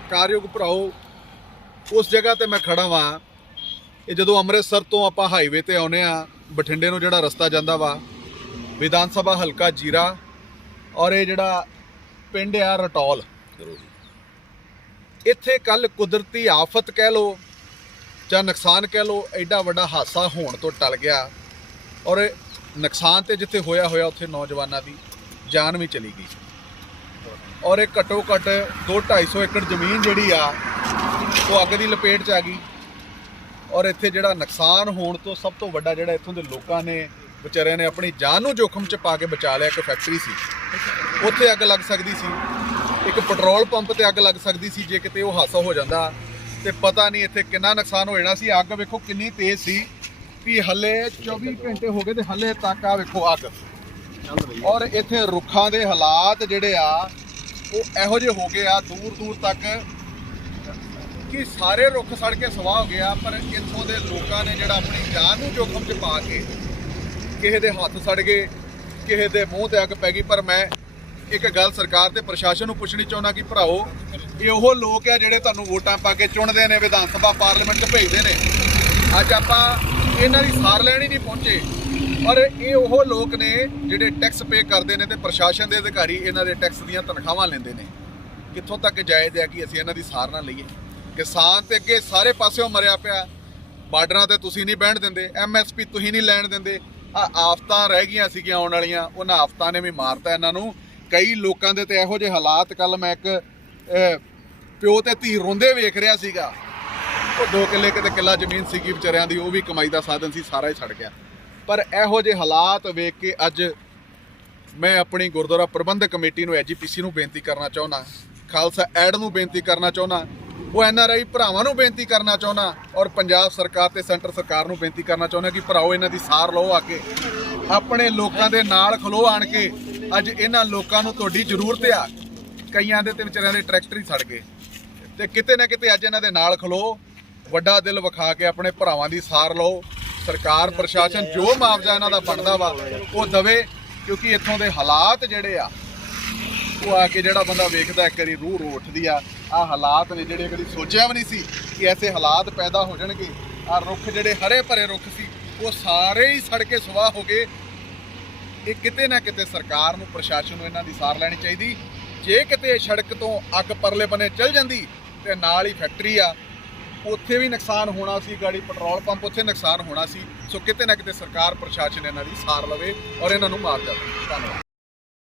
ਕਾਰਯੋਗ ਭਰਾਓ, ਉਸ ਜਗ੍ਹਾ ਤੇ ਮੈਂ ਖੜਾ ਵਾਂ। ਇਹ ਜਦੋਂ ਅੰਮ੍ਰਿਤਸਰ ਤੋਂ ਆਪਾਂ ਹਾਈਵੇ ਤੇ ਆਉਨੇ ਆ ਬਠਿੰਡੇ ਨੂੰ ਜਿਹੜਾ ਰਸਤਾ ਜਾਂਦਾ ਵਾ, ਵਿਧਾਨ ਸਭਾ ਹਲਕਾ ਜੀਰਾ ਔਰ ਇਹ ਜਿਹੜਾ ਪਿੰਡ ਆ ਰਟੌਲ। ਇੱਥੇ ਕੱਲ ਕੁਦਰਤੀ ਆਫਤ ਕਹਿ ਲੋ ਜਾਂ ਨੁਕਸਾਨ ਕਹਿ ਲੋ ਐਡਾ ਵੱਡਾ ਹਾਦਸਾ ਹੋਣ ਤੋਂ ਟਲ ਗਿਆ ਔਰ ਨੁਕਸਾਨ ਤੇ ਜਿੱਥੇ ਹੋਇਆ ਹੋਇਆ ਉੱਥੇ ਨੌਜਵਾਨਾਂ ਦੀ ਜਾਨ ਵੀ ਚਲੀ ਗਈ। ਔਰ ਇਹ ਘੱਟੋ ਘੱਟ 2 250 ਏਕੜ ਜ਼ਮੀਨ ਜਿਹੜੀ ਆ, ਉਹ ਅੱਗ ਦੀ ਲਪੇਟ 'ਚ ਆ ਗਈ। ਔਰ ਇੱਥੇ ਜਿਹੜਾ ਨੁਕਸਾਨ ਹੋਣ ਤੋਂ ਸਭ ਤੋਂ ਵੱਡਾ ਜਿਹੜਾ ਇੱਥੋਂ ਦੇ ਲੋਕਾਂ ਨੇ, ਵਿਚਾਰਿਆਂ ਨੇ ਆਪਣੀ ਜਾਨ ਨੂੰ ਜੋਖਮ 'ਚ ਪਾ ਕੇ ਬਚਾ ਲਿਆ, ਇੱਕ ਫੈਕਟਰੀ ਸੀ। ਉੱਥੇ ਅੱਗ ਲੱਗ ਸਕਦੀ ਸੀ। ਇੱਕ ਪੈਟਰੋਲ ਪੰਪ ਤੇ ਅੱਗ ਲੱਗ ਸਕਦੀ ਸੀ, ਜੇ ਕਿਤੇ ਉਹ ਹਾਦਸਾ ਹੋ ਜਾਂਦਾ। ਤੇ ਪਤਾ ਨਹੀਂ ਇੱਥੇ ਕਿੰਨਾ ਨੁਕਸਾਨ ਹੋ ਜਾਣਾ ਸੀ। ਅੱਗ ਵੇਖੋ ਕਿੰਨੀ ਤੇਜ਼ ਸੀ ਵੀ ਹੱਲੇ 24 ਘੰਟੇ ਹੋ ਗਏ ਤੇ ਹੱਲੇ ਤੱਕ ਆ ਵੇਖੋ ਅੱਗ। ਔਰ ਇੱਥੇ ਰੁੱਖਾਂ ਦੇ ਹਾਲਾਤ ਜਿਹੜੇ ਆ ਉਹ ਇਹੋ ਜਿਹੇ ਹੋ ਗਏ ਆ, ਦੂਰ ਦੂਰ ਤੱਕ ਕਿ ਸਾਰੇ ਰੁੱਖ ਸੜ ਕੇ ਸਵਾਹ ਹੋ ਗਿਆ ਪਰ ਇੱਥੋਂ ਦੇ ਲੋਕਾਂ ਨੇ ਜਿਹੜਾ ਆਪਣੀ ਜਾਨ ਨੂੰ ਜੋਖਮ 'ਚ ਪਾ ਕੇ ਕਿਸੇ ਦੇ ਹੱਥ ਸੜ ਗਏ, ਕਿਸੇ ਦੇ ਮੂੰਹ ਤੇ ਅੱਗ ਪੈ ਗਈ। ਪਰ ਮੈਂ ਇੱਕ ਗੱਲ ਸਰਕਾਰ ਤੇ ਪ੍ਰਸ਼ਾਸਨ ਨੂੰ ਪੁੱਛਣੀ ਚਾਹੁੰਦਾ ਕਿ ਭਰਾਓ ਇਹ ਉਹ ਲੋਕ ਆ ਜਿਹੜੇ ਤੁਹਾਨੂੰ ਵੋਟਾਂ ਪਾ ਕੇ ਚੁਣਦੇ ਨੇ, ਵਿਧਾਨ ਸਭਾ, ਪਾਰਲੀਮੈਂਟ 'ਚ ਭੇਜਦੇ ਨੇ। ਅੱਜ ਆਪਾਂ ਇਹਨਾਂ ਦੀ ਸਾਰ ਲੈਣ ਹੀ ਨਹੀਂ ਪਹੁੰਚੇ। ਔਰ ਇਹ ਉਹ ਲੋਕ ਨੇ ਜਿਹੜੇ ਟੈਕਸ ਪੇ ਕਰਦੇ ਨੇ ਤੇ ਪ੍ਰਸ਼ਾਸਨ ਦੇ ਅਧਿਕਾਰੀ ਇਹਨਾਂ ਦੇ ਟੈਕਸ ਦੀਆਂ ਤਨਖਾਹਾਂ ਲੈਂਦੇ ਨੇ। ਕਿੱਥੋਂ ਤੱਕ ਜਾਇਜ਼ ਹੈ ਕਿ ਅਸੀਂ ਇਹਨਾਂ ਦੀ ਸਾਰ ਨਾ ਲਈਏ? ਕਿਸਾਨ ਤੇ ਅੱਗੇ ਸਾਰੇ ਪਾਸਿਓਂ ਮਰਿਆ ਪਿਆ। ਬਾਰਡਰਾਂ ਤੇ ਤੁਸੀਂ ਨਹੀਂ ਬਹਿਣ ਦਿੰਦੇ। ਐਮਐਸਪੀ ਤੁਸੀਂ ਨਹੀਂ ਲੈਣ ਦਿੰਦੇ। ਆ ਆਫਤਾਂ ਰਹਿ ਗਈਆਂ ਸੀਗੀਆਂ ਆਉਣ ਵਾਲੀਆਂ। ਉਹਨਾਂ ਆਫਤਾਂ ਨੇ ਵੀ ਮਾਰਤਾ ਇਹਨਾਂ ਨੂੰ। ਕਈ ਲੋਕਾਂ ਦੇ ਤੇ ਇਹੋ ਜਿਹੇ ਹਾਲਾਤ। ਕੱਲ ਮੈਂ ਇੱਕ ਪਿਓ ਤੇ ਧੀ ਰੋਂਦੇ ਵੇਖ ਰਿਹਾ ਸੀਗਾ। ਉਹ ਦੋ ਕਿੱਲੇ ਕਿਤੇ ਕਿੱਲਾ ਜ਼ਮੀਨ ਸੀਗੀ ਵਿਚਾਰਿਆਂ ਦੀ। ਉਹ ਵੀ ਕਮਾਈ ਦਾ ਸਾਧਨ ਸੀ। ਸਾਰਾ ਹੀ ਛੱਡ ਗਿਆ। ਪਰ ਇਹੋ ਜਿਹੇ ਹਾਲਾਤ ਵੇਖ ਕੇ ਅੱਜ ਮੈਂ ਆਪਣੀ ਗੁਰਦੁਆਰਾ ਪ੍ਰਬੰਧਕ ਕਮੇਟੀ ਨੂੰ ਐਜੀਪੀਸੀ ਨੂੰ ਬੇਨਤੀ ਕਰਨਾ ਚਾਹੁੰਦਾ ਖਾਲਸਾ ਐਡ ਨੂੰ ਬੇਨਤੀ ਕਰਨਾ ਚਾਹੁੰਦਾ ਉਹ ਐਨਆਰਆਈ ਭਰਾਵਾਂ ਨੂੰ ਬੇਨਤੀ ਕਰਨਾ ਚਾਹੁੰਦਾ ਔਰ ਪੰਜਾਬ ਸਰਕਾਰ ਤੇ ਸੈਂਟਰ ਸਰਕਾਰ ਨੂੰ ਬੇਨਤੀ ਕਰਨਾ ਚਾਹੁੰਦਾ ਕਿ ਭਰਾਓ, ਇਹਨਾਂ ਦੀ ਸਾਰ ਲਓ ਆ ਕੇ। ਆਪਣੇ ਲੋਕਾਂ ਦੇ ਨਾਲ ਖਲੋ ਆਣ ਕੇ ਅੱਜ ਇਹਨਾਂ ਲੋਕਾਂ ਨੂੰ ਤੁਹਾਡੀ ਜ਼ਰੂਰਤ ਆ। ਕਈਆਂ ਦੇ ਤੇ ਵਿਚਾਰਿਆਂ ਦੇ ਟਰੈਕਟਰ ਹੀ ਸੜ ਗਏ। ਤੇ ਕਿਤੇ ਨਾ ਕਿਤੇ ਅੱਜ ਇਹਨਾਂ ਦੇ ਨਾਲ ਖਲੋ। ਵੱਡਾ ਦਿਲ ਵਿਖਾ ਕੇ ਆਪਣੇ ਭਰਾਵਾਂ ਦੀ ਸਾਰ ਲਓ। ਸਰਕਾਰ, ਪ੍ਰਸ਼ਾਸਨ ਜੋ ਮੁਆਵਜ਼ਾ ਇਹਨਾਂ ਦਾ ਬਣਦਾ ਵਾ, ਉਹ ਦਵੇ, ਕਿਉਂਕਿ ਇੱਥੋਂ ਦੇ ਹਾਲਾਤ ਜਿਹੜੇ ਆ, ਉਹ ਆ ਕੇ ਜਿਹੜਾ ਬੰਦਾ ਵੇਖਦਾ, ਇੱਕ ਵਾਰੀ ਰੂਹ ਰੋ ਉੱਠਦੀ ਆ ਆ ਹਾਲਾਤ ਨੇ ਜਿਹੜੇ ਕਦੀ ਸੋਚਿਆ ਵੀ ਨਹੀਂ ਸੀ ਕਿ ਐਸੇ ਹਾਲਾਤ ਪੈਦਾ ਹੋ ਜਾਣਗੇ। ਆ ਰੁੱਖ ਜਿਹੜੇ ਹਰੇ ਭਰੇ ਰੁੱਖ ਸੀ, ਉਹ ਸਾਰੇ ਹੀ ਸੜ ਕੇ ਸੁਆਹ ਹੋ ਗਏ। ਇਹ ਕਿਤੇ ਨਾ ਕਿਤੇ ਸਰਕਾਰ ਨੂੰ, ਪ੍ਰਸ਼ਾਸਨ ਨੂੰ ਇਹਨਾਂ ਦੀ ਸਾਰ ਲੈਣੀ ਚਾਹੀਦੀ। ਜੇ ਕਿਤੇ ਸੜਕ ਤੋਂ ਅੱਗ ਪਰਲੇ ਬੰਨੇ ਚੱਲ ਜਾਂਦੀ, ਤੇ ਨਾਲ ਹੀ ਫੈਕਟਰੀ ਆ ਉੱਥੇ ਵੀ ਨੁਕਸਾਨ ਹੋਣਾ ਸੀ ਗਾੜੀ ਪੈਟਰੋਲ ਪੰਪ, ਉੱਥੇ ਨੁਕਸਾਨ ਹੋਣਾ ਸੀ। ਸੋ ਕਿਤੇ ਨਾ ਕਿਤੇ ਸਰਕਾਰ ਪ੍ਰਸ਼ਾਸਨ ਇਹਨਾਂ ਦੀ ਸਾਰ ਲਵੇ ਔਰ ਇਹਨਾਂ ਨੂੰ ਮਾਰ ਜਾਵੇ। ਧੰਨਵਾਦ।